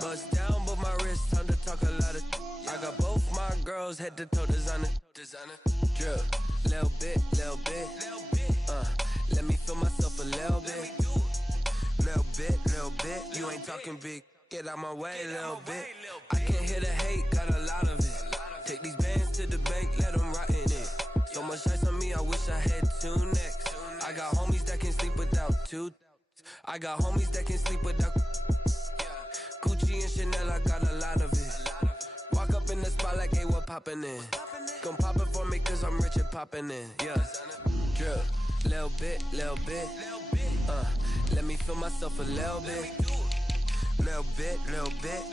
Bust down, but my wrist, time to talk a lot of. I got both my girls head to toe designer. Drip, little bit. Let me feel myself a little bit. Little bit. You ain't talking big. Get out my way, little bit. I can't hear the hate, got a lot of it. Take these bands to the bank, let them rot in it. So much ice on me, I wish I had two necks. I got homies that can sleep without two. I got homies that can sleep without. Gucci and Chanel, I got a lot of it. Walk up in the spot like, hey, what poppin' in? Gon' pop it for me cause I'm rich and poppin' in. Yeah. Drip, little bit. Let me feel myself a little bit. Little bit.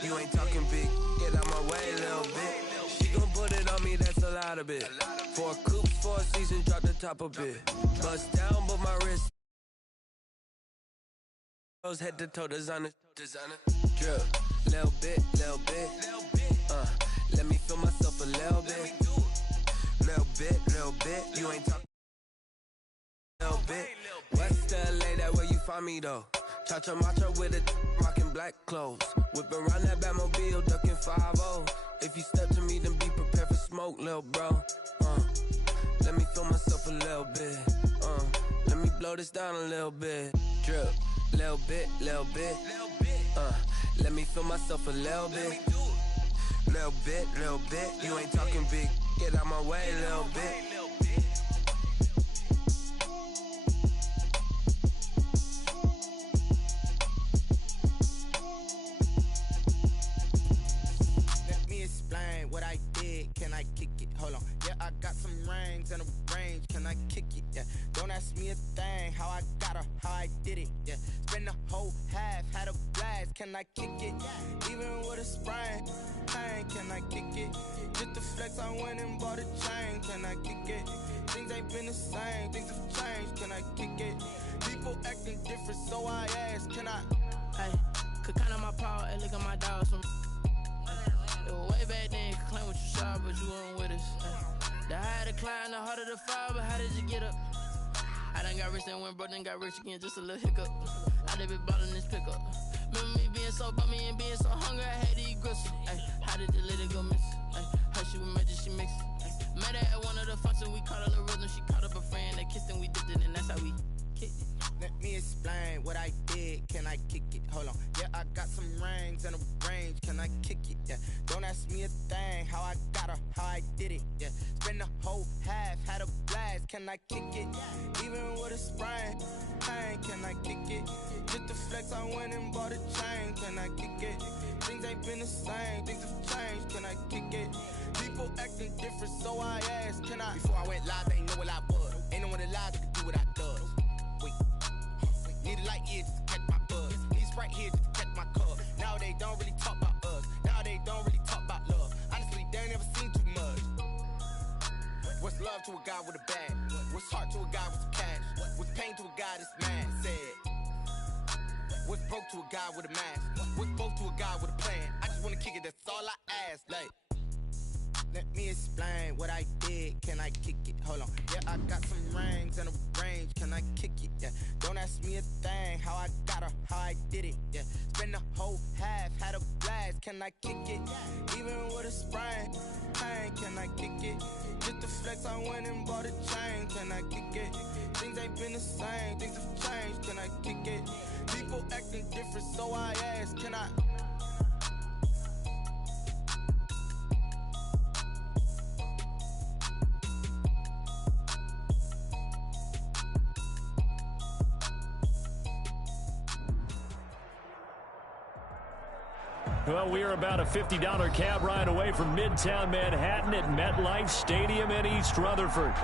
You ain't talking big. Get out my way, little bit. She gon' put it on me, that's a lot of it. 4 coops, 4 seasons, drop the top a bit. Bust down, but my wrist. Head to toe designer. Drip, little bit. Let me feel myself a little bit. Little bit. You ain't talking. Little bit. West LA, that where you find me though. Cha-cha matcha with it, rockin' black clothes. Whip around that Batmobile, duckin' 5-0. If you step to me, then be prepared for smoke, lil' bro. Let me feel myself a little bit. Let me blow this down a little bit. Drip, little bit. Let me feel myself a little bit. Little bit. You ain't talking big. Get out my way, little bit. What I did, can I kick it? Hold on, yeah, I got some rings and a range, can I kick it? Yeah, don't ask me a thing, how I got her, how I did it. Yeah, spend the whole half, had a blast, can I kick it? Even with a sprain, pain, can I kick it? Just the flex, I went and bought a chain, can I kick it? Things ain't been the same, things have changed, can I kick it? People acting different, so I ask, can I? Hey, could count on my power and look at my dogs from. Way back then, you could claim what you saw, but you weren't with us. The higher the climb, the harder the fall, but how did you get up? I done got rich and went broke, then got rich again, just a little hiccup. I done been ballin' this pickup. Remember me being so bummy and being so hungry, I had to eat gristle. How did the lady go miss? How she was magic, she mixed. Met her at one of the functions, we caught her the rhythm, she caught up a friend, they kissed and we dipped it, and that's how we kicked it. Let me explain what I did, can I kick it? Hold on, yeah, I got some rings and a range, can I kick it? Yeah, don't ask me a thing, how I got her, how I did it. Yeah, spend the whole half, had a blast, can I kick it? Even with a sprain, pain, can I kick it? Just the flex, I went and bought a chain, can I kick it? Things ain't been the same, things have changed, can I kick it? People acting different, so I asked, can I? Before I went live, they ain't know what I was. Ain't no one alive that could do what I does. Wait, need a light here just to catch my buzz. Need Sprite here just to catch my cup. Now they don't really talk about us. Now they don't really talk about love. Honestly, they ain't never seen too much. What's love to a guy with a bag? What's heart to a guy with some cash? What's pain to a guy that's mad? Said. What's broke to a guy with a mask? What's both to a guy with a plan? I just wanna kick it, that's all I ask. Like, let me explain what I did, can I kick it? Hold on, yeah, I got some rings and a range, can I kick it? Yeah, don't ask me a thing, how I got her, how I did it. Yeah, spend the whole half, had a blast, can I kick it? Even with a sprain, pain, can I kick it? Just the flex, I went and bought a chain, can I kick it? Things ain't been the same, things have changed, can I kick it? People acting different, so I ask, can I? Well, we are about a $50 cab ride away from Midtown Manhattan at MetLife Stadium in East Rutherford.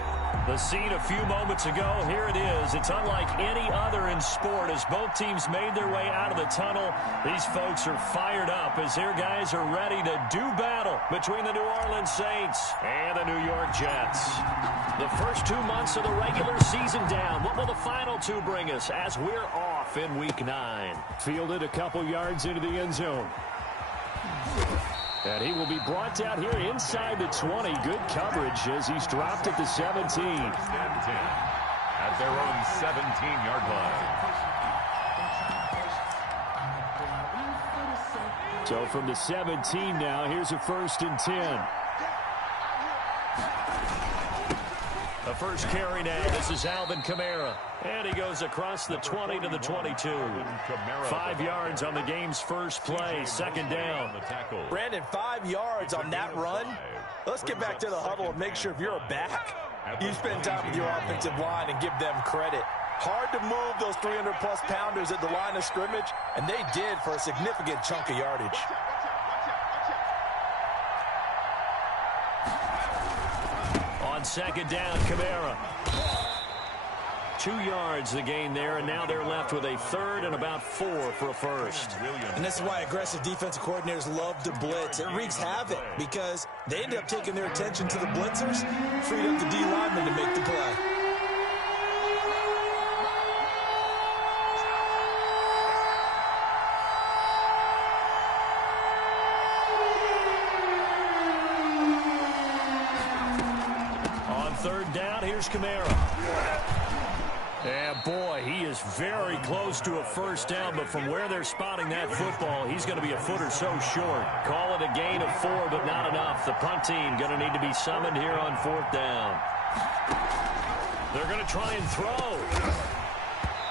The scene a few moments ago, here it is. It's unlike any other in sport as both teams made their way out of the tunnel. These folks are fired up as their guys are ready to do battle between the New Orleans Saints and the New York Jets. The first 2 months of the regular season down. What will the final two bring us as we're off in Week 9? Fielded a couple yards into the end zone. And he will be brought down here inside the 20. Good coverage as he's dropped at the 17. At their own 17-yard line. So from the 17 now, here's a 1st and 10. The first carry now. This is Alvin Kamara. And he goes across the 20 to the 22. 5 yards on the game's first play. 2nd down. Brandon, 5 yards on that run. Let's get back to the huddle and make sure if you're a back, you spend time with your offensive line and give them credit. Hard to move those 300-plus pounders at the line of scrimmage, and they did for a significant chunk of yardage. On 2nd down, Kamara. 2 yards the gain there, and now they're left with a 3rd and about 4 for a 1st. And this is why aggressive defensive coordinators love to blitz. It wreaks havoc because they end up taking their attention to the blitzers, freed up the D lineman to make the play. On 3rd down, here's Kamara. And boy, he is very close to a 1st down, but from where they're spotting that football, he's going to be a foot or so short. Call it a gain of 4, but not enough. The punt team going to need to be summoned here on 4th down. They're going to try and throw.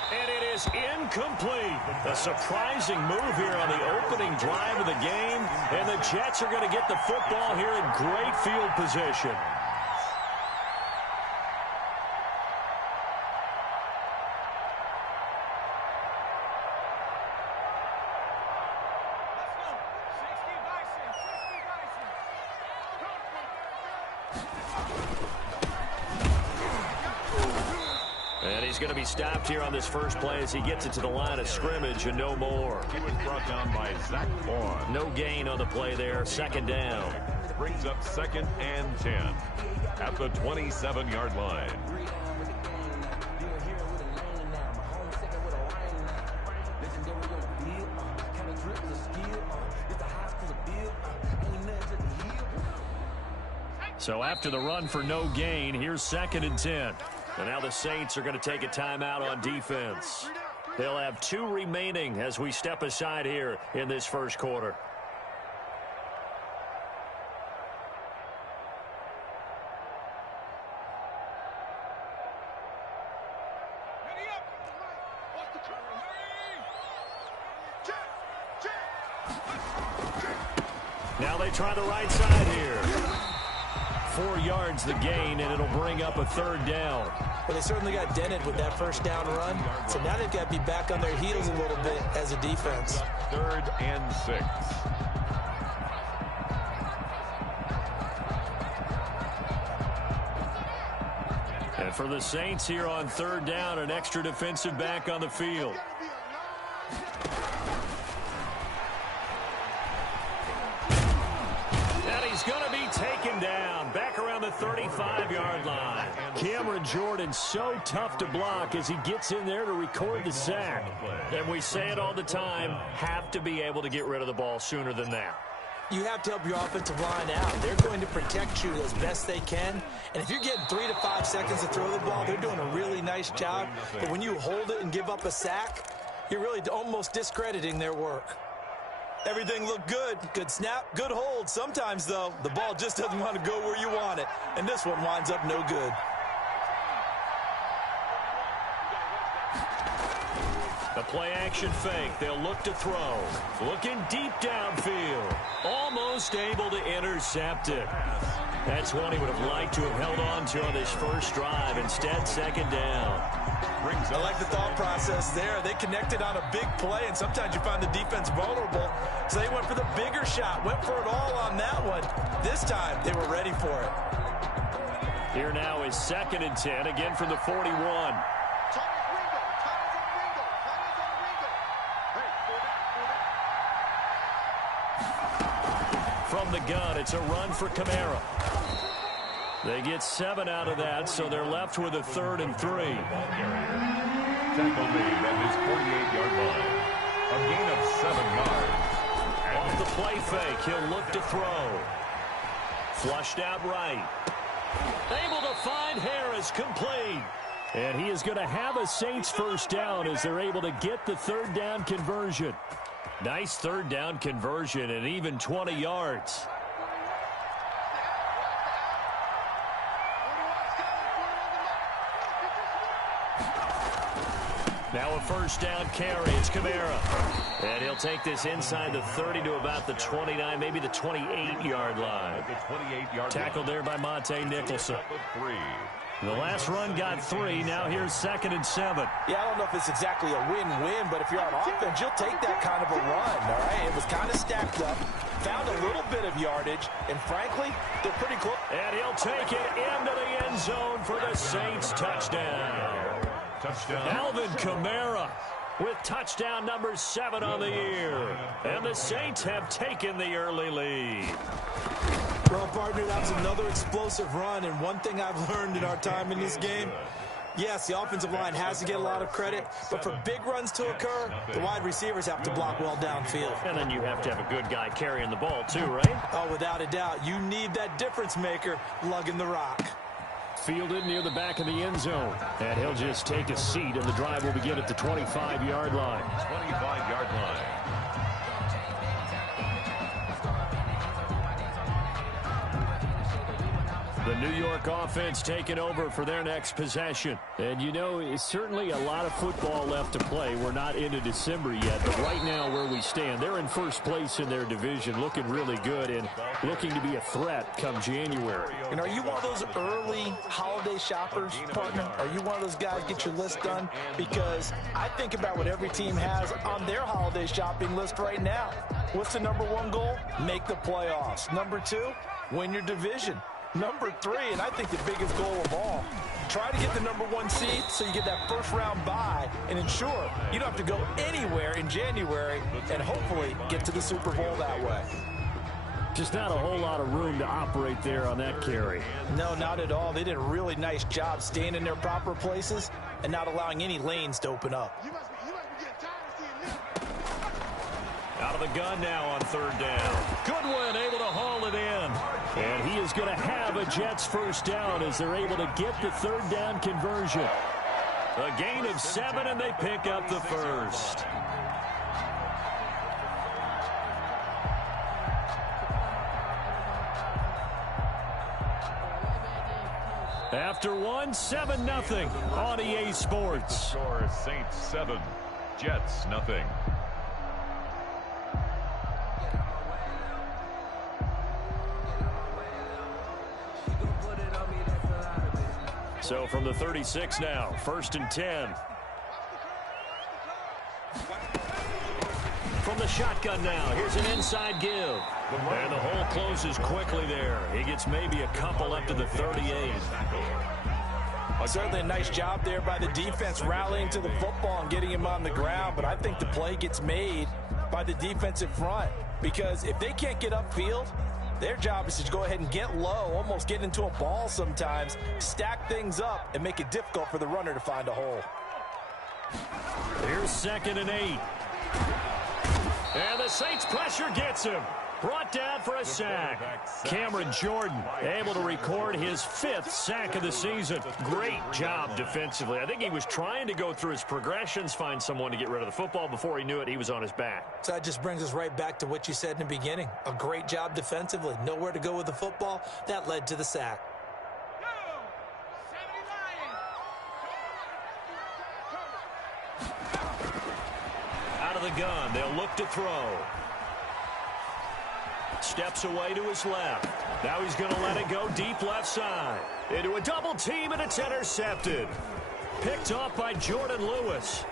And it is incomplete. A surprising move here on the opening drive of the game, and the Jets are going to get the football here in great field position. And he's going to be stopped here on this first play as he gets it to the line of scrimmage and no more. He was brought down by Zach Vaughn. No gain on the play there. 2nd down. Brings up 2nd and 10 at the 27-yard line. So after the run for no gain, here's 2nd and 10. And now the Saints are going to take a timeout on defense. They'll have 2 remaining as we step aside here in this first quarter. Now they try the right side here. 4 yards the gain, and it'll bring up a 3rd down. Well, they certainly got dented with that 1st down run, so now they've got to be back on their heels a little bit as a defense. 3rd and 6. And for the Saints here on 3rd down, an extra defensive back on the field. And he's going to be taken down back around the 35-yard line. Cameron Jordan so tough to block as he gets in there to record the sack. And we say it all the time, have to be able to get rid of the ball sooner than that. You have to help your offensive line out. They're going to protect you as best they can. And if you're getting 3 to 5 seconds to throw the ball, they're doing a really nice job. But when you hold it and give up a sack, you're really almost discrediting their work. Everything looked good. Good snap, good hold. Sometimes, though, the ball just doesn't want to go where you want it. And this one winds up no good. The play-action fake. They'll look to throw. Looking deep downfield. Almost able to intercept it. That's one he would have liked to have held on to on this first drive. Instead, 2nd down. I like the thought process there. They connected on a big play, and sometimes you find the defense vulnerable. So they went for the bigger shot, went for it all on that one. This time, they were ready for it. Here now is 2nd and 10, again from the 41. From the gun, it's a run for Kamara. They get 7 out of that, so they're left with a 3rd and 3. Tackle made at his 48-yard line. A gain of 7 yards. Off the play fake, he'll look to throw. Flushed out right. Able to find Harris, complete. And he is going to have a Saints 1st down as they're able to get the 3rd down conversion. Nice third down conversion and even 20 yards. Now a first down carry. It's Kamara. And he'll take this inside the 30 to about the 29, maybe the 28-yard line. Tackled there by Monte Nicholson. The last run got 3. Now here's 2nd and 7. Yeah, I don't know if it's exactly a win-win, but if you're on offense, you'll take that kind of a run, all right? It was kind of stacked up, found a little bit of yardage, and frankly, they're pretty close. And he'll take it into the end zone for the Saints touchdown. Alvin Kamara with touchdown number 7 on the year. And the Saints have taken the early lead. Well, partner, that was another explosive run, and one thing I've learned in our time in this game, yes, the offensive line has to get a lot of credit, but for big runs to occur, the wide receivers have to block well downfield. And then you have to have a good guy carrying the ball too, right? Oh, without a doubt. You need that difference maker lugging the rock. Fielded near the back of the end zone. And he'll just take a seat, and the drive will begin at the 25-yard line. 25-yard line. The New York offense taking over for their next possession. And, you know, it's certainly a lot of football left to play. We're not into December yet, but right now where we stand, they're in first place in their division, looking really good and looking to be a threat come January. And are you one of those early holiday shoppers, partner? Are you one of those guys get your list done? Because I think about what every team has on their holiday shopping list right now. What's the number 1 goal? Make the playoffs. Number 2, win your division. Number 3, and I think the biggest goal of all, try to get the number 1 seed so you get that first-round bye and ensure you don't have to go anywhere in January and hopefully get to the Super Bowl that way. Just not a whole lot of room to operate there on that carry. No, not at all. They did a really nice job staying in their proper places and not allowing any lanes to open up. Out of the gun now on 3rd down. Goodwin able to haul it in. And he is going to have a Jets first down as they're able to get the 3rd down conversion. A gain of 7, and they pick up the first. After 1, 7-0 on EA Sports. Score Saints 7, Jets 0. So from the 36 now, 1st and 10. From the shotgun now, here's an inside give. And the hole closes quickly there. He gets maybe a couple up to the 38. Certainly a nice job there by the defense rallying to the football and getting him on the ground, but I think the play gets made by the defensive front because if they can't get upfield, their job is to go ahead and get low, almost get into a ball sometimes, stack things up, and make it difficult for the runner to find a hole. Here's 2nd and 8. And the Saints pressure gets him. Brought down for a sack. Cameron Jordan able to record his 5th sack of the season. Great job defensively. I think he was trying to go through his progressions, find someone to get rid of the football. Before he knew it, he was on his back. So that just brings us right back to what you said in the beginning. A great job defensively. Nowhere to go with the football. That led to the sack. Out of the gun, they'll look to throw. Steps away to his left. Now he's going to let it go deep left side. Into a double team, and it's intercepted. Picked off by Jordan Lewis.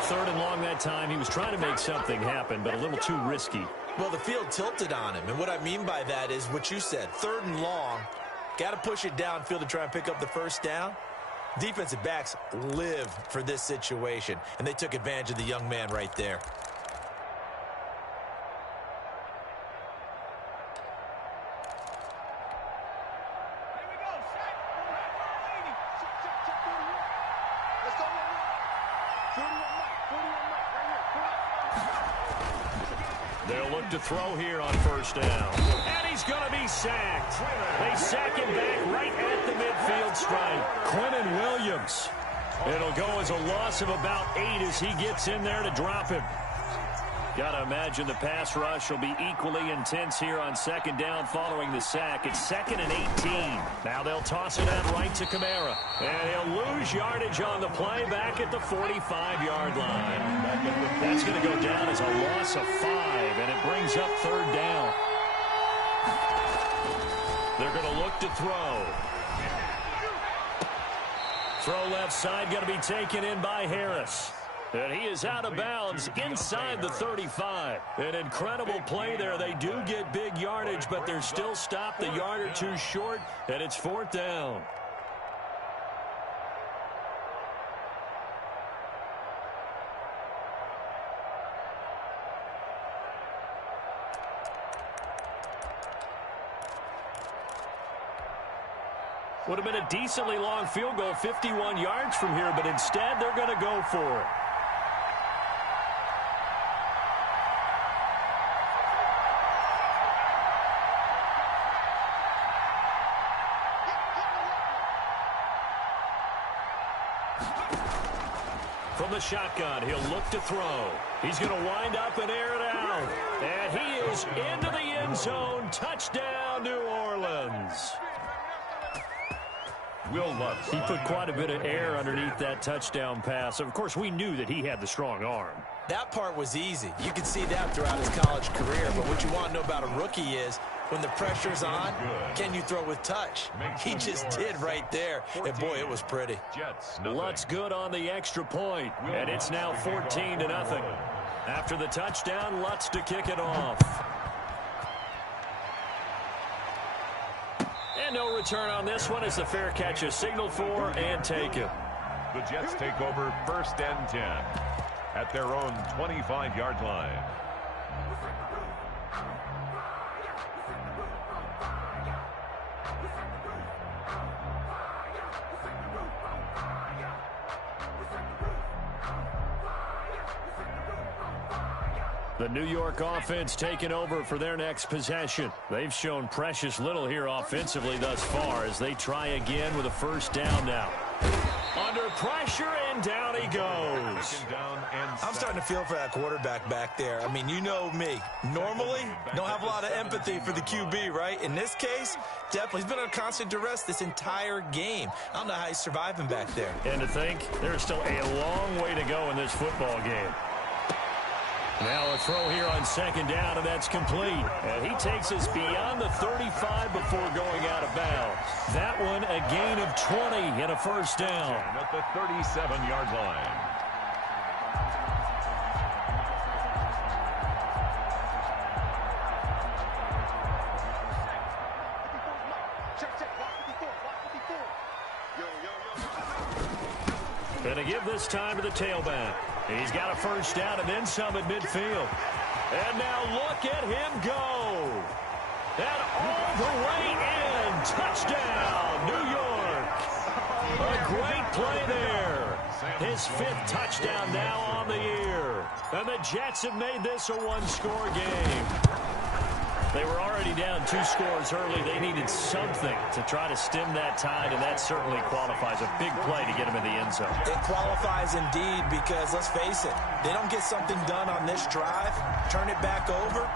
3rd and long that time. He was trying to make something happen, but a little too risky. Well, the field tilted on him, and what I mean by that is what you said. 3rd and long. Got to push it downfield to try and pick up the first down. Defensive backs live for this situation, and they took advantage of the young man right there. They'll look to throw here on 1st down. And he's going to be sacked. They sack him back right at the midfield stripe. Quinnen Williams It'll go as a loss of about 8 as he gets in there to drop him. Got to imagine the pass rush will be equally intense here on second down following the sack. It's 2nd and 18. Now they'll toss it out right to Kamara. And he'll lose yardage on the play back at the 45-yard line. That's going to go down as a loss of 5, and it brings up 3rd down. They're going to look to throw. Throw left side, going to be taken in by Harris. And he is out of bounds inside the 35. An incredible play there. They do get big yardage, but they're still stopped a yard or two short, and it's 4th down. Would have been a decently long field goal, 51 yards from here, but instead they're going to go for it. From the shotgun, he'll look to throw. He's going to wind up and air it out. And he is into the end zone. Touchdown, New Orleans. He put quite a bit of air underneath that touchdown pass. Of course, we knew that he had the strong arm. That part was easy. You could see that throughout his college career. But what you want to know about a rookie is when the pressure's on, can you throw with touch? He just did right there. And, boy, it was pretty. Lutz good on the extra point, and it's now 14-0. After the touchdown, Lutz to kick it off. And no return on this one as the fair catch is signaled for and taken. The Jets take over 1st and 10 at their own 25-yard line. The New York offense taking over for their next possession. They've shown precious little here offensively thus far as they try again with a 1st down now. Under pressure, and down he goes. I'm starting to feel for that quarterback back there. I mean, you know me. Normally, don't have a lot of empathy for the QB, right? In this case, definitely. He's been under constant duress this entire game. I don't know how he's surviving back there. And to think, there's still a long way to go in this football game. Now a throw here on 2nd down, and that's complete. And he takes us beyond the 35 before going out of bounds. That one a gain of 20 and a 1st down. At the 37-yard line. And to give this time to the tailback. He's got a 1st down and then some at midfield. And now look at him go. And all the way in. Touchdown, New York. A great play there. His 5th touchdown now on the year. And the Jets have made this a one-score game. They were already down 2 scores early. They needed something to try to stem that tide, and that certainly qualifies. A big play to get him in the end zone. It qualifies indeed because, let's face it, they don't get something done on this drive, turn it back over,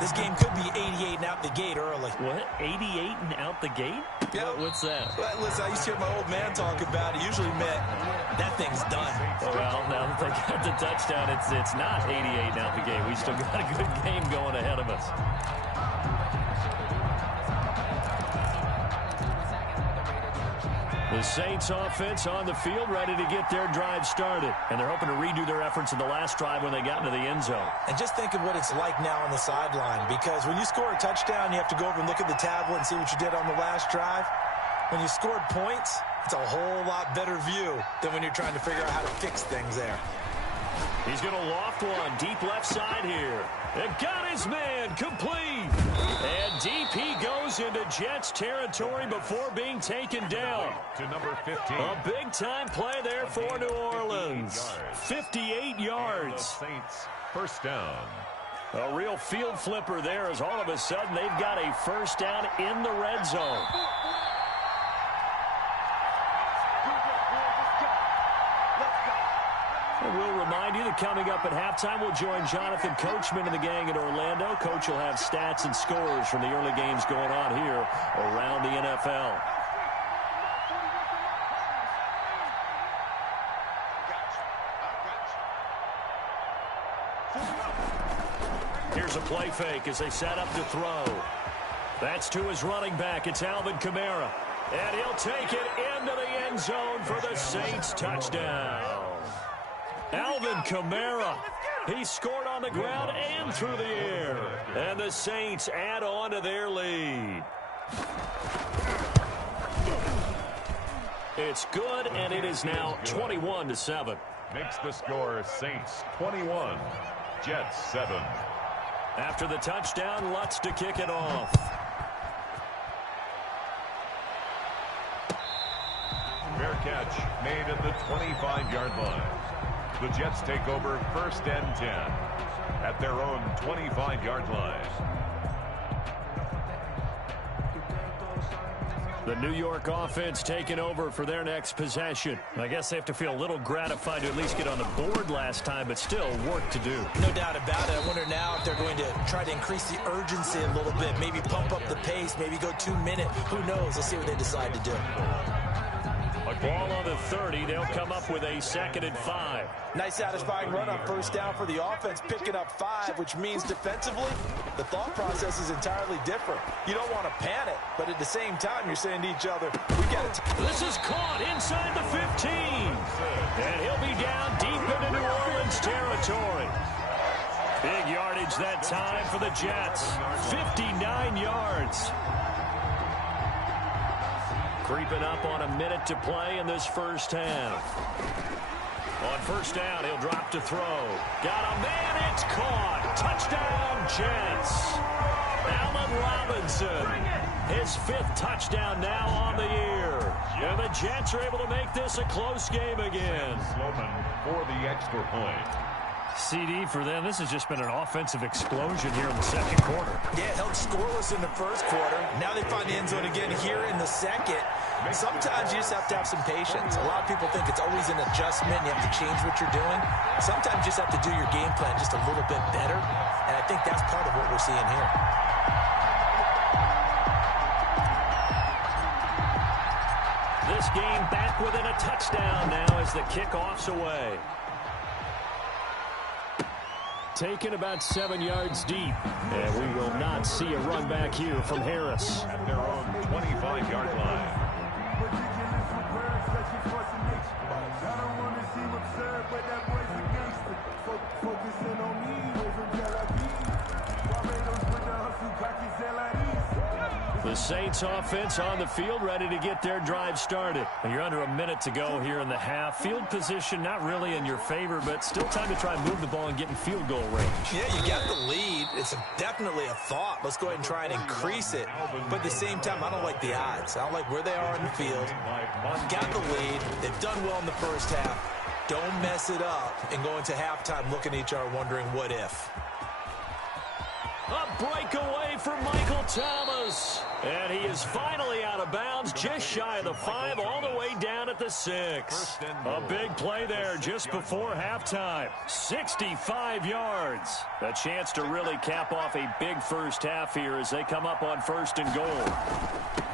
this game could be 88 and out the gate early. What? 88 and out the gate? Yep. What's that? Well, listen, I used to hear my old man talk about it. Usually meant that thing's done. Well, now that they got the touchdown, it's not 88 and out the gate. We still got a good game going ahead of us. The Saints offense on the field ready to get their drive started. And they're hoping to redo their efforts in the last drive when they got into the end zone. And just think of what it's like now on the sideline. Because when you score a touchdown, you have to go over and look at the tablet and see what you did on the last drive. When you scored points, it's a whole lot better view than when you're trying to figure out how to fix things there. He's going to loft one deep left side here. And got his man complete. And deep he goes into Jets territory before being taken down. To number 15. A big-time play there for New Orleans. 58 yards. Saints 1st down. A real field flipper there as all of a sudden they've got a 1st down in the red zone. coming up at halftime. We'll join Jonathan Coachman and the gang in Orlando. Coach will have stats and scores from the early games going on here around the NFL. Here's a play fake as they set up to throw. That's to his running back. It's Alvin Kamara. And he'll take it into the end zone for the Saints touchdown. Alvin Kamara. He scored on the ground and through the air. And the Saints add on to their lead. It's good, and it is now 21-7. Makes the score Saints 21, Jets 7. After the touchdown, Lutz to kick it off. Fair catch made at the 25-yard line. The Jets take over 1st and 10 at their own 25-yard line. The New York offense taking over for their next possession. I guess they have to feel a little gratified to at least get on the board last time, but still work to do. No doubt about it. I wonder now if they're going to try to increase the urgency a little bit, maybe pump up the pace, maybe go 2-minute. Who knows? Let's see what they decide to do. Ball on the 30. They'll come up with a 2nd and 5. Nice satisfying run on 1st down for the offense, picking up 5, which means defensively, the thought process is entirely different. You don't want to panic, but at the same time, you're saying to each other, we got to. This is caught inside the 15. And he'll be down deep into New Orleans territory. Big yardage that time for the Jets. 59 yards. Creeping up on a minute to play in this first half. On 1st down, he'll drop to throw. Got a man, it's caught. Touchdown, Jets. Allen Robinson, his 5th touchdown now on the year. And the Jets are able to make this a close game again. Sloman for the extra point. CD for them. This has just been an offensive explosion here in the 2nd quarter. Yeah, held scoreless in the 1st quarter. Now they find the end zone again here in the 2nd. Sometimes you just have to have some patience. A lot of people think it's always an adjustment. You have to change what you're doing. Sometimes you just have to do your game plan just a little bit better. And I think that's part of what we're seeing here. This game back within a touchdown now as the kickoff's away. Taken about 7 yards deep. And we will not see a run back here from Harris. At their own 25-yard line. The Saints offense on the field, ready to get their drive started. And you're under a minute to go here in the half. Field position not really in your favor, but still time to try and move the ball and get in field goal range. Yeah, you got the lead. It's definitely a thought. Let's go ahead and try and increase it. But at the same time, I don't like the odds. I don't like where they are on the field. Got the lead. They've done well in the first half. Don't mess it up and go into halftime looking at each other wondering what if. A breakaway for Michael Thomas. And he is finally out of bounds, just shy of the 5, all the way down at the 6. A big play there just before halftime. 65 yards. A chance to really cap off a big first half here as they come up on 1st and goal.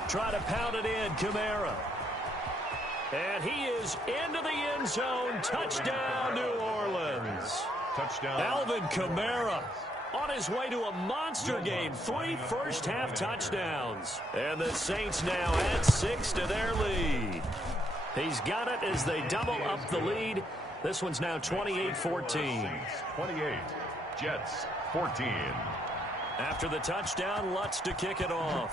Try to pound it in, Kamara. And he is into the end zone. Touchdown, New Orleans. Touchdown. Alvin Kamara on his way to a monster game. 3 first-half touchdowns. And the Saints now add 6 to their lead. He's got it as they double up the lead. This one's now 28-14. 28, Jets 14. After the touchdown, Lutz to kick it off.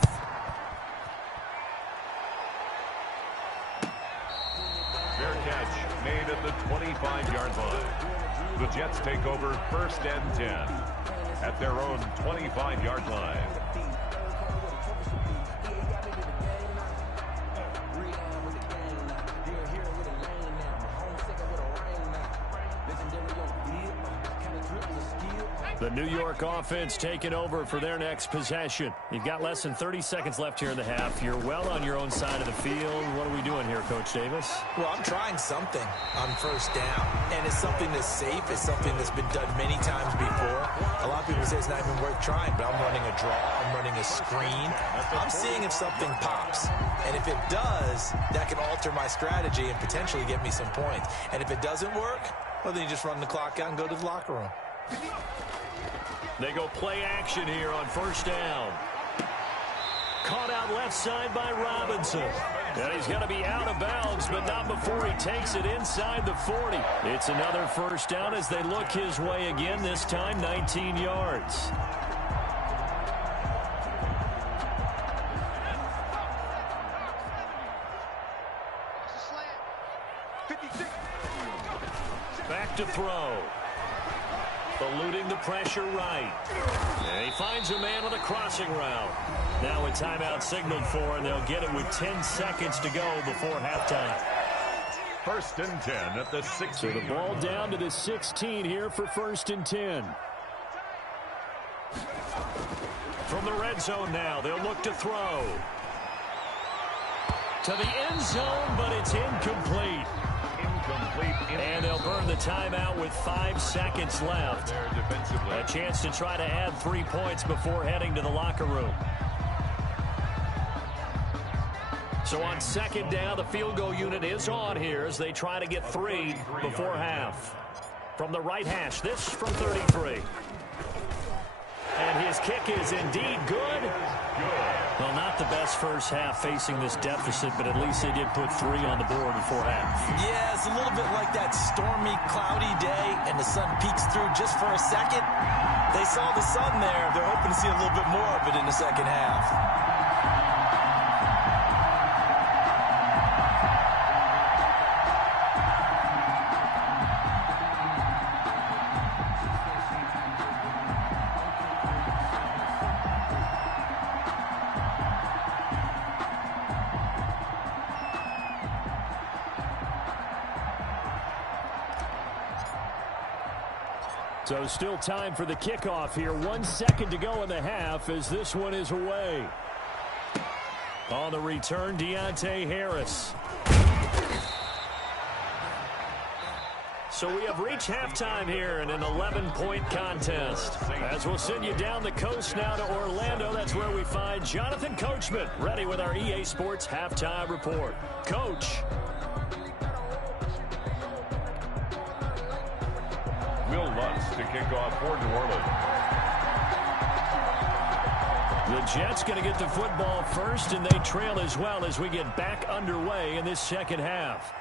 Fair catch made at the 25-yard line. The Jets take over 1st and 10 at their own 25-yard line. The New York offense taking over for their next possession. You've got less than 30 seconds left here in the half. You're well on your own side of the field. What are we doing here, Coach Davis? Well, I'm trying something on first down, and it's something that's safe. It's something that's been done many times before. A lot of people say it's not even worth trying, but I'm running a draw. I'm running a screen. I'm seeing if something pops, and if it does, that can alter my strategy and potentially get me some points. And if it doesn't work, well, then you just run the clock out and go to the locker room. They go play action here on first down. Caught out left side by Robinson. And he's going to be out of bounds, but not before he takes it inside the 40. It's another first down as they look his way again, this time 19 yards. Back to throw. Eluding the pressure right. And he finds a man on the crossing route. Now a timeout signaled for, and they'll get it with 10 seconds to go before halftime. First and 10 at the 16. So the ball down to the 16 here for first and 10. From the red zone now, they'll look to throw. To the end zone, but it's incomplete. And they'll burn the timeout with 5 seconds left. A chance to try to add 3 points before heading to the locker room. So on second down, the field goal unit is on here as they try to get 3 before half. From the right hash, this from 33. And his kick is indeed good. Well, not the best first half facing this deficit, but at least they did put 3 on the board before half. Yeah, it's a little bit like that stormy, cloudy day, and the sun peeks through just for a second. They saw the sun there. They're hoping to see a little bit more of it in the second half. So still time for the kickoff here. 1 second to go in the half as this one is away. On the return, Deontay Harris. So we have reached halftime here in an 11-point contest. As we'll send you down the coast now to Orlando, that's where we find Jonathan Coachman, ready with our EA Sports Halftime Report. Coach. Will Lutz to kick off for New Orleans. The Jets going to get the football first, and they trail as well as we get back underway in this second half.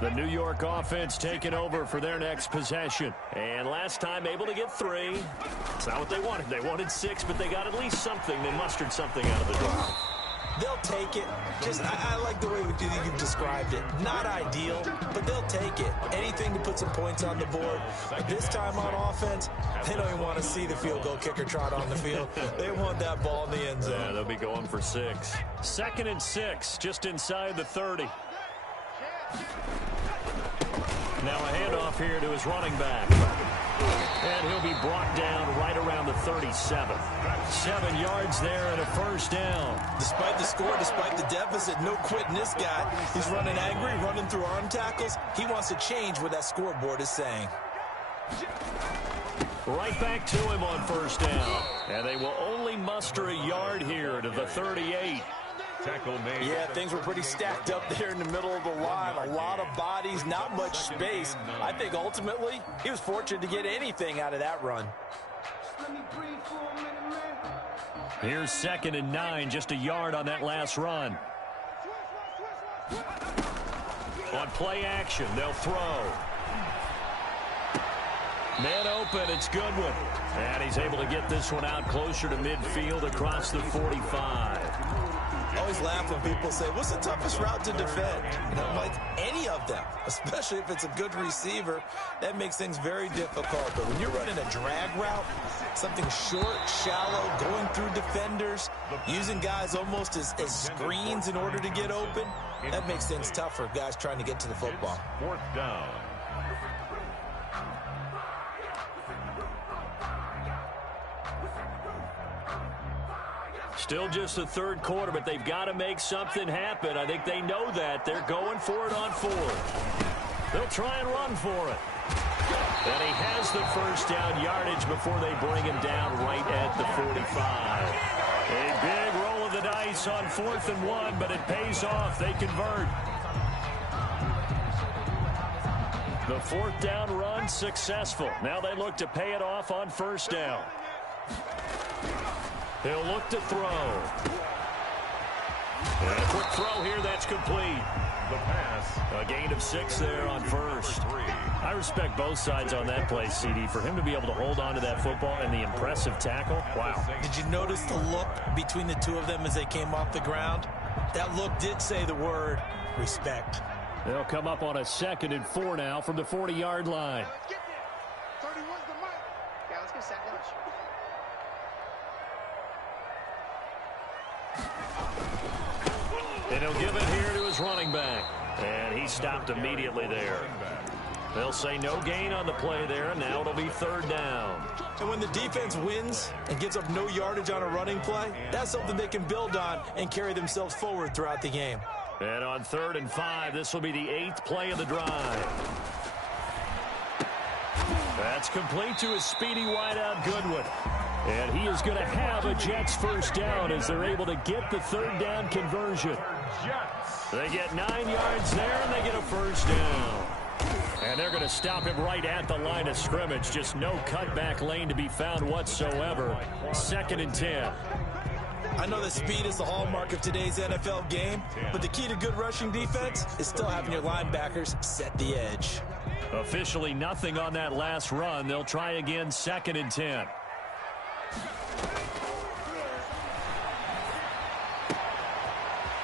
The New York offense taking over for their next possession. And last time able to get 3. It's not what they wanted. They wanted 6, but they got at least something. They mustered something out of the drive. They'll take it. Just, I like the way you've described it. Not ideal, but they'll take it. Anything to put some points on the board. But this time on offense, they don't even want to see the field goal kicker trot on the field. They want that ball in the end zone. Yeah, they'll be going for 6. 2nd and 6, just inside the 30. Now a handoff here to his running back. And he'll be brought down right around the 37. 7 yards there and a first down. Despite the score, despite the deficit, no quitting this guy. He's running angry, running through arm tackles. He wants to change what that scoreboard is saying. Right back to him on first down. And they will only muster a yard here to the 38. Tackle made. Yeah, things were pretty stacked up there in the middle of the line. A lot of bodies, not much space. I think ultimately he was fortunate to get anything out of that run. Here's 2nd and 9, just a yard on that last run. On play action, they'll throw. Man open, it's Goodwin. And he's able to get this one out closer to midfield across the 45. I always laugh when people say, what's the toughest route to defend? And I'm like, any of of them, especially if it's a good receiver. That makes things very difficult. But when you're running a drag route, something short, shallow, going through defenders, using guys almost as screens in order to get open, that makes things tough for guys trying to get to the football. Fourth down. Still just the third quarter, but they've got to make something happen. I think they know that. They're going for it on fourth. They'll try and run for it. And he has the first down yardage before they bring him down right at the 45. A big roll of the dice on 4th and 1, but it pays off. They convert. The 4th down run successful. Now they look to pay it off on 1st down. He'll look to throw. And a quick throw here that's complete. The pass. A gain of 6 there on 1st. I respect both sides on that play, CD. For him to be able to hold on to that football and the impressive tackle, wow. Did you notice the look between the two of them as they came off the ground? That look did say the word respect. They'll come up on a 2nd and 4 now from the 40-yard line. Let's get sack lunch. And he'll give it here to his running back. And he stopped immediately there. They'll say no gain on the play there. Now it'll be 3rd down. And when the defense wins and gives up no yardage on a running play, that's something they can build on and carry themselves forward throughout the game. And on 3rd and 5, this will be the 8th play of the drive. That's complete to his speedy wideout Goodwin. And he is going to have a Jets first down as they're able to get the 3rd down conversion. They get 9 yards there, and they get a first down. And they're going to stop him right at the line of scrimmage. Just no cutback lane to be found whatsoever. 2nd and 10. I know that speed is the hallmark of today's NFL game, but the key to good rushing defense is still having your linebackers set the edge. Officially nothing on that last run. They'll try again 2nd and 10.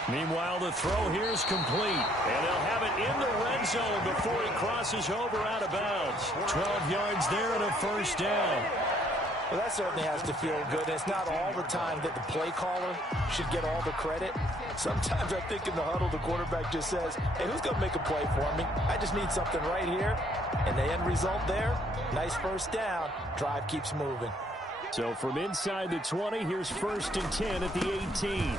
Meanwhile, the throw here is complete. And they'll have it in the red zone before he crosses over out of bounds. 12 yards there and a first down. Well, that certainly has to feel good. And it's not all the time that the play caller should get all the credit. Sometimes I think in the huddle, the quarterback just says, hey, who's going to make a play for me? I just need something right here. And the end result there, nice first down. Drive keeps moving. So from inside the 20, here's 1st and 10 at the 18.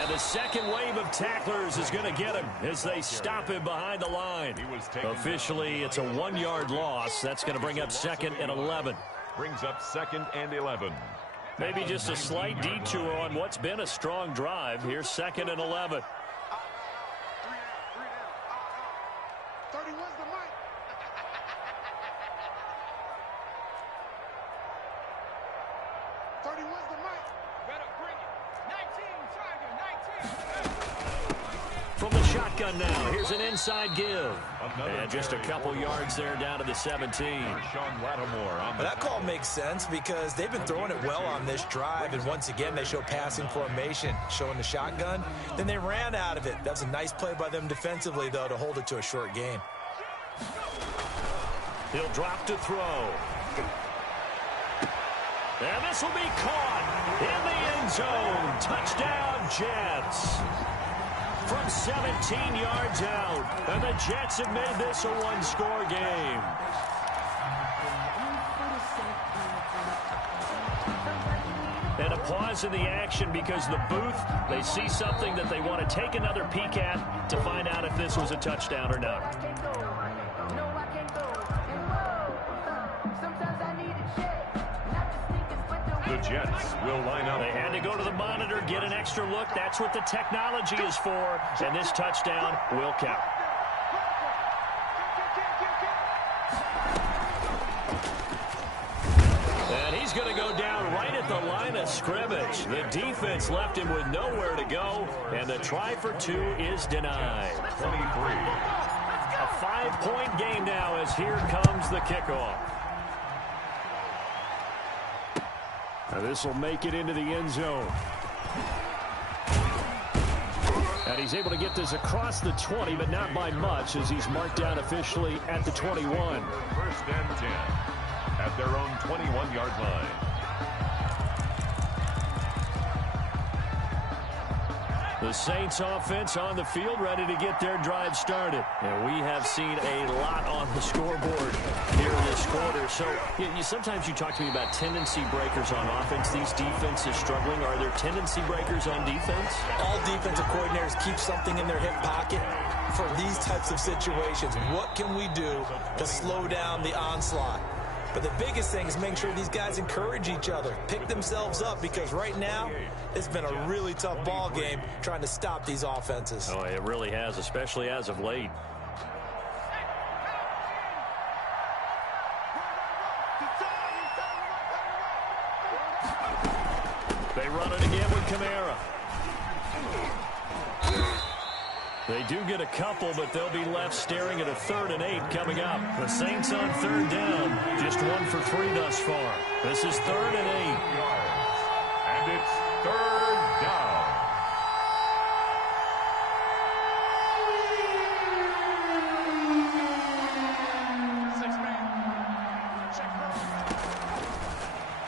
And the second wave of tacklers is going to get him as they stop him behind the line. Officially, it's a 1-yard loss. That's going to bring up 2nd and 11. Brings up 2nd and 11. Maybe just a slight detour on what's been a strong drive. Here's 2nd and 11. 31's the mic. 31's the mic. Better bring it. 19, Tiger, 19. From the shotgun now, here's an inside give. And just a couple yards there down to the 17. Well, that call makes sense because they've been throwing it well on this drive. And once again, they show passing formation, showing the shotgun. Then they ran out of it. That was a nice play by them defensively, though, to hold it to a short gain. He'll drop to throw. And this will be caught in the end zone. Touchdown, Jets. From 17 yards out. And the Jets have made this a one-score game. And a pause in the action because the booth, they see something that they want to take another peek at to find out if this was a touchdown or not. The Jets will line up. They had to go to the monitor, get an extra look. That's what the technology is for. And this touchdown will count. And he's going to go down right at the line of scrimmage. The defense left him with nowhere to go. And the try for two is denied. 23. A 5-point game now as here comes the kickoff. Now this will make it into the end zone. And he's able to get this across the 20, but not by much, as he's marked down officially at the 21. First and 10 at their own 21-yard line. The Saints offense on the field, ready to get their drive started. And we have seen a lot on the scoreboard here this quarter. So sometimes you talk to me about tendency breakers on offense. These defenses struggling. Are there tendency breakers on defense? All defensive coordinators keep something in their hip pocket for these types of situations. What can we do to slow down the onslaught? But the biggest thing is making sure these guys encourage each other, pick themselves up, because right now it's been a really tough ball game trying to stop these offenses. Oh, it really has, especially as of late. They run it again with Kamara. They do get a couple, but they'll be left staring at a 3rd and 8 coming up. The Saints on 3rd down, just 1 for 3 thus far. This is 3rd and 8. And it's 3rd down.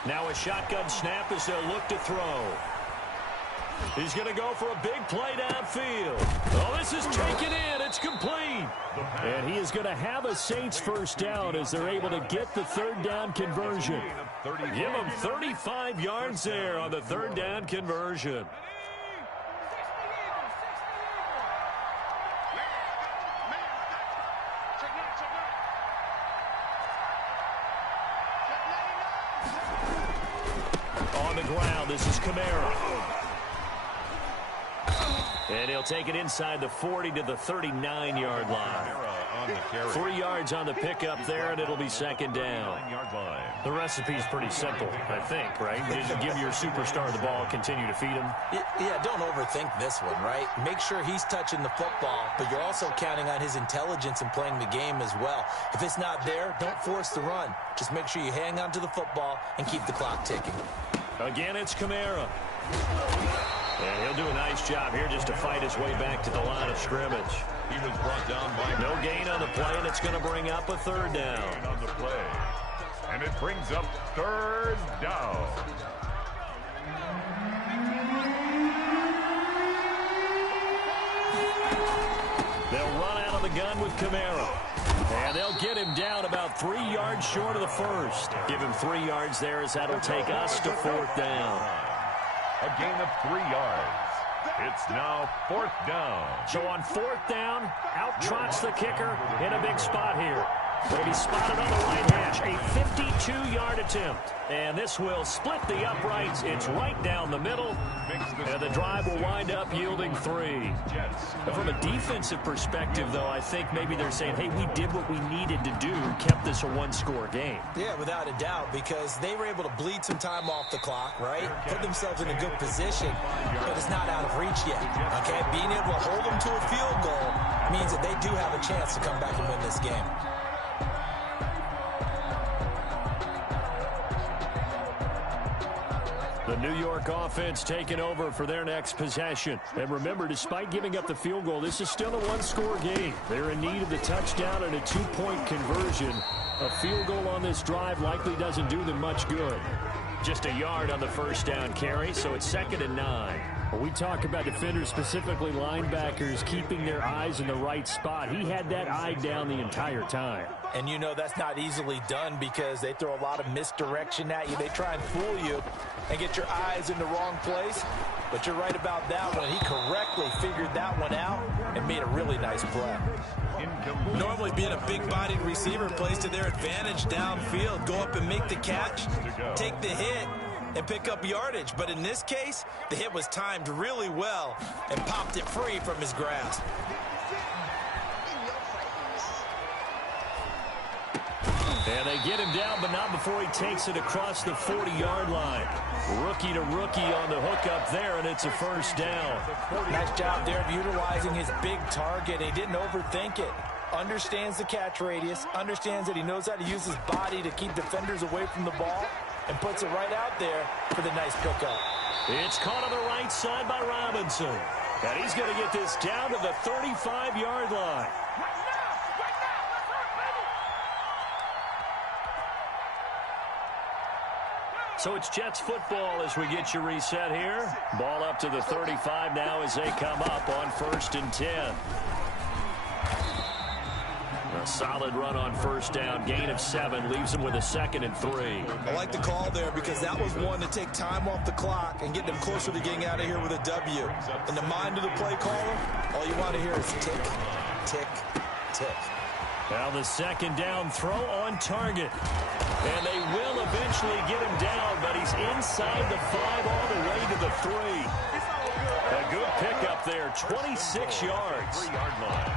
Now a shotgun snap as they'll look to throw. He's going to go for a big play downfield. Oh, this is taken in. It's complete. And he is going to have a Saints first down as they're able to get the 3rd down conversion. Give him 35 yards there on the 3rd down conversion. On the ground, this is Kamara. And he'll take it inside the 40 to the 39-yard line. 3 yards on the pickup there, and it'll be 2nd down. The recipe's pretty simple, I think, right? Just give your superstar the ball, continue to feed him. Yeah, don't overthink this one, right? Make sure he's touching the football, but you're also counting on his intelligence in playing the game as well. If it's not there, don't force the run. Just make sure you hang on to the football and keep the clock ticking. Again, it's Kamara. And he'll do a nice job here just to fight his way back to the line of scrimmage. He was brought down by no gain on the play, and it's going to bring up a 3rd down. On the play. And it brings up 3rd down. They'll run out of the gun with Kamara. And they'll get him down about 3 yards short of the first. Give him 3 yards there as that'll take us to 4th down. A gain of 3 yards. It's now 4th down. So on 4th down, out trots the kicker in a big spot here. Will be spotted on the right hash. A 52-yard attempt. And this will split the uprights. It's right down the middle. And the drive will wind up yielding 3. But from a defensive perspective, though, I think maybe they're saying, hey, we did what we needed to do, kept this a 1-score game. Yeah, without a doubt, because they were able to bleed some time off the clock, right? Put themselves in a good position, but it's not out of reach yet, okay? Being able to hold them to a field goal means that they do have a chance to come back and win this game. The New York offense taking over for their next possession. And remember, despite giving up the field goal, this is still a 1-score game. They're in need of the touchdown and a 2-point conversion. A field goal on this drive likely doesn't do them much good. Just a yard on the first down carry, so it's 2nd and 9. When we talk about defenders, specifically linebackers, keeping their eyes in the right spot, he had that eye down the entire time. And you know that's not easily done because they throw a lot of misdirection at you. They try and fool you and get your eyes in the wrong place. But you're right about that one. He correctly figured that one out and made a really nice play. Normally being a big-bodied receiver plays to their advantage downfield. Go up and make the catch, take the hit, and pick up yardage. But in this case, the hit was timed really well and popped it free from his grasp. And they get him down, but not before he takes it across the 40-yard line. Rookie to rookie on the hook up there, and it's a first down. Nice job there of utilizing his big target. He didn't overthink it. Understands the catch radius, understands that he knows how to use his body to keep defenders away from the ball, and puts it right out there for the nice pickup. It's caught on the right side by Robinson. And he's going to get this down to the 35-yard line. So it's Jets football as we get you reset here. Ball up to the 35 now as they come up on 1st and 10. A solid run on first down. Gain of 7 leaves them with a 2nd and 3. I like the call there because that was one to take time off the clock and get them closer to getting out of here with a W. In the mind of the play caller, all you want to hear is tick, tick, tick. Now the 2nd down throw on target. And they will eventually get him down, but he's inside the 5 all the way to the 3. A good pickup there, 26 yards. 3-yard line.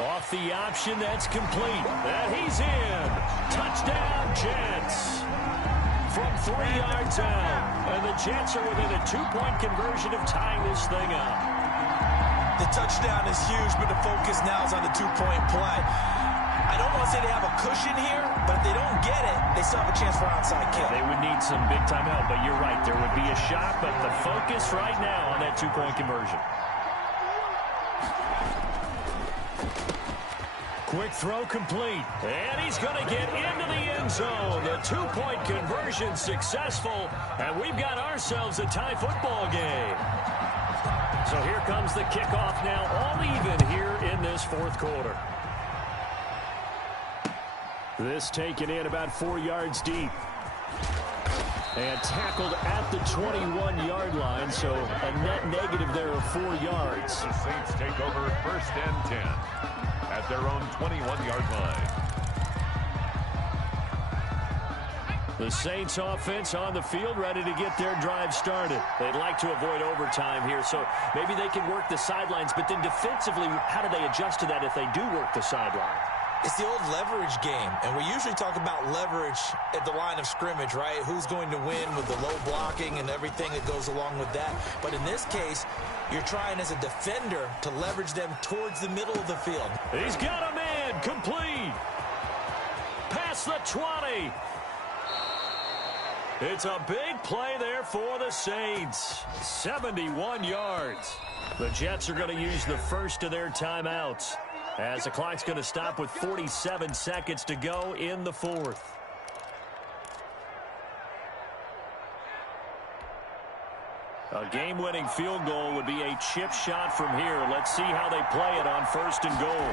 Off the option, that's complete. And he's in. Touchdown, Jets. From 3 yards out. And the Jets are within a 2-point conversion of tying this thing up. The touchdown is huge, but the focus now is on the 2-point play. I don't want to say they have a cushion here, but if they don't get it, they still have a chance for an onside kick. They would need some big-time help, but you're right. There would be a shot, but the focus right now on that 2-point conversion. Quick throw complete. And he's going to get into the end zone. The 2-point conversion successful. And we've got ourselves a tie football game. So here comes the kickoff now, all even here in this 4th quarter. This taken in about 4 yards deep. And tackled at the 21-yard line, so a net negative there of 4 yards. The Saints take over 1st and 10 at their own 21-yard line. The Saints offense on the field, ready to get their drive started. They'd like to avoid overtime here, so maybe they can work the sidelines, but then defensively, how do they adjust to that if they do work the sideline? It's the old leverage game, and we usually talk about leverage at the line of scrimmage, right? Who's going to win with the low blocking and everything that goes along with that. But in this case, you're trying as a defender to leverage them towards the middle of the field. He's got a man, complete. Past the 20. It's a big play there for the Saints. 71 yards. The Jets are going to use the first of their timeouts, as the clock's going to stop with 47 seconds to go in the 4th. A game-winning field goal would be a chip shot from here. Let's see how they play it on 1st and goal.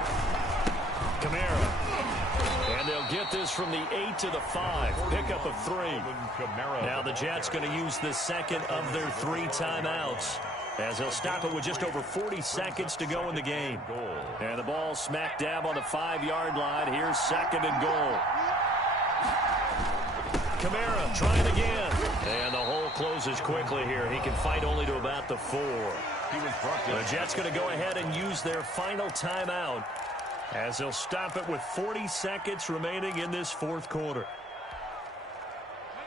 Kamara. And they'll get this from the 8 to the 5. Pickup of 3. Now the Jets going to use the 2nd of their 3 timeouts, as they'll stop it with just over 40 seconds to go in the game. And the ball smack dab on the 5-yard line. Here's 2nd and goal. Kamara trying again. And the hole closes quickly here. He can fight only to about the 4. The Jets going to go ahead and use their final timeout, as they'll stop it with 40 seconds remaining in this 4th quarter.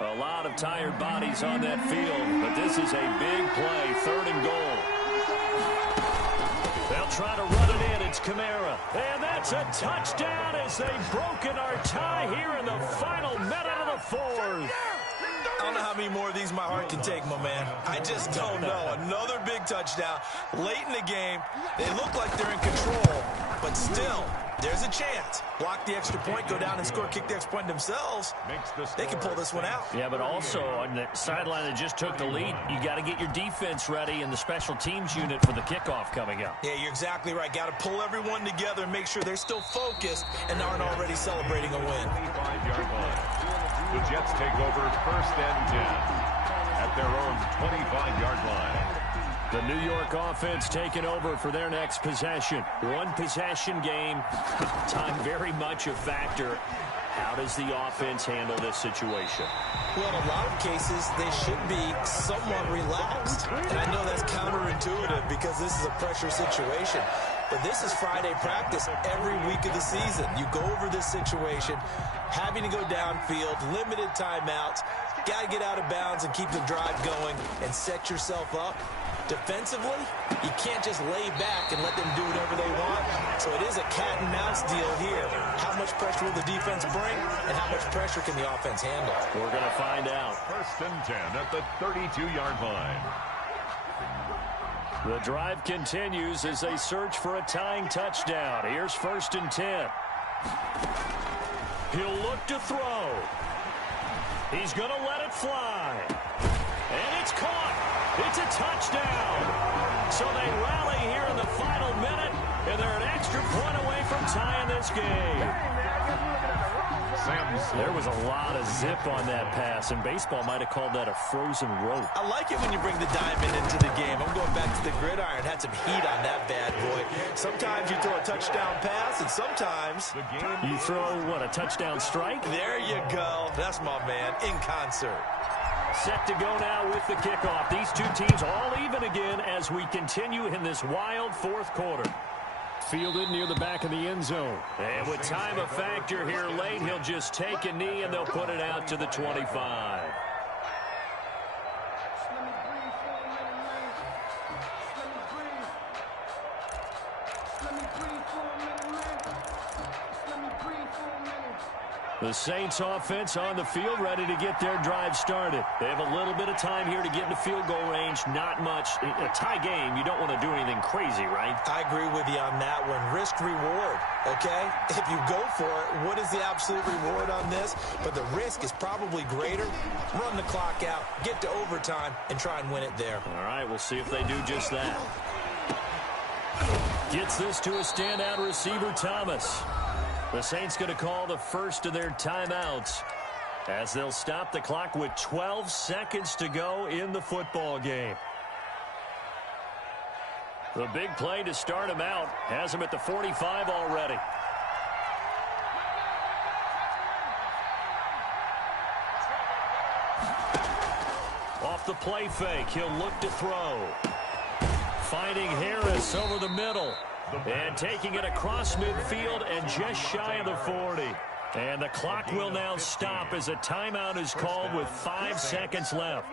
A lot of tired bodies on that field, but this is a big play. 3rd and goal. They'll try to run it in. It's Kamara. And that's a touchdown as they've broken our tie here in the final minute of the 4th. I don't know how many more of these my heart can take, my man. I just don't know. Another big touchdown. Late in the game, they look like they're in control, but still, there's a chance. Block the extra point, go down and score, kick the extra point themselves. They can pull this one out. Yeah, but also on the sideline that just took the lead, you got to get your defense ready and the special teams unit for the kickoff coming up. Yeah, you're exactly right. Got to pull everyone together and make sure they're still focused and aren't already celebrating a win. 25-yard line. The Jets take over 1st and 10 at their own 25-yard line. The New York offense taking over for their next possession. One possession game. Time very much a factor. How does the offense handle this situation? Well, in a lot of cases, they should be somewhat relaxed. And I know that's counterintuitive because this is a pressure situation. But this is Friday practice every week of the season. You go over this situation, having to go downfield, limited timeouts. Got to get out of bounds and keep the drive going and set yourself up. Defensively, you can't just lay back and let them do whatever they want. So it is a cat and mouse deal here. How much pressure will the defense bring, and how much pressure can the offense handle? We're going to find out. 1st and 10 at the 32-yard line. The drive continues as they search for a tying touchdown. Here's 1st and 10. He'll look to throw. He's going to let it fly. And it's caught. It's a touchdown. So they rally here in the final minute, and they're an extra point away from tying this game. There was a lot of zip on that pass, and baseball might have called that a frozen rope. I like it when you bring the diamond into the game. I'm going back to the gridiron. Had some heat on that bad boy. Sometimes you throw a touchdown pass, and sometimes you throw, what, a touchdown strike? There you go. That's my man, in concert. Set to go now with the kickoff. These two teams all even again as we continue in this wild fourth quarter. Fielded near the back of the end zone. And with time a factor here late, he'll just take a knee and they'll put it out to the 25. The Saints offense on the field, ready to get their drive started. They have a little bit of time here to get into field goal range. Not much. A tie game, you don't want to do anything crazy, right? I agree with you on that one. Risk reward, okay? If you go for it, what is the absolute reward on this? But the risk is probably greater. Run the clock out, get to overtime, and try and win it there. All right, we'll see if they do just that. Gets this to a standout receiver, Thomas. The Saints going to call the first of their timeouts as they'll stop the clock with 12 seconds to go in the football game. The big play to start him out has him at the 45 already. Off the play fake, he'll look to throw. Finding Harris over the middle. And taking it across midfield and just shy of the 40. And the clock will now stop as a timeout is called with 5 seconds left.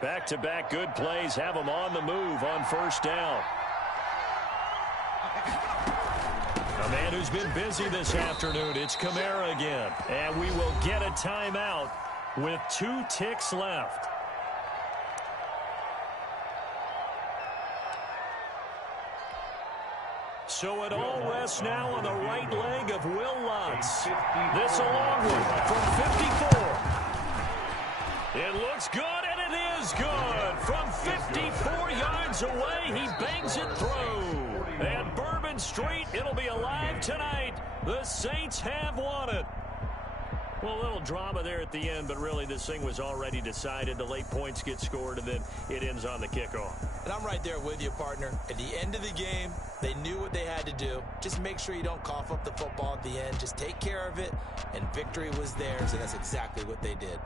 Back-to-back good plays have them on the move on first down. A man who's been busy this afternoon, it's Kamara again. And we will get a timeout with 2 ticks left. So it all rests now on the right leg of Will Lutz. This a long one from 54. It looks good, and it is good. From 54 yards away, he bangs it through. And Bourbon Street, it'll be alive tonight. The Saints have won it. Well, a little drama there at the end, but really this thing was already decided. The late points get scored, and then it ends on the kickoff. And I'm right there with you, partner. At the end of the game, they knew what they had to do. Just make sure you don't cough up the football at the end. Just take care of it, and victory was theirs, and that's exactly what they did.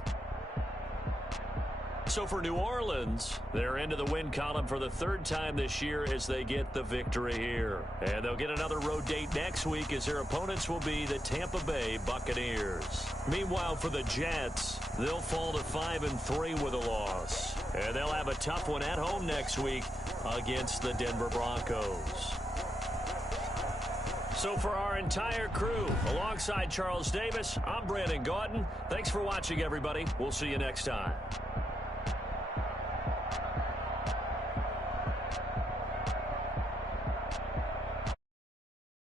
So for New Orleans, they're into the win column for the 3rd time this year as they get the victory here. And they'll get another road date next week as their opponents will be the Tampa Bay Buccaneers. Meanwhile, for the Jets, they'll fall to 5-3 with a loss. And they'll have a tough one at home next week against the Denver Broncos. So for our entire crew, alongside Charles Davis, I'm Brandon Gaudin. Thanks for watching, everybody. We'll see you next time.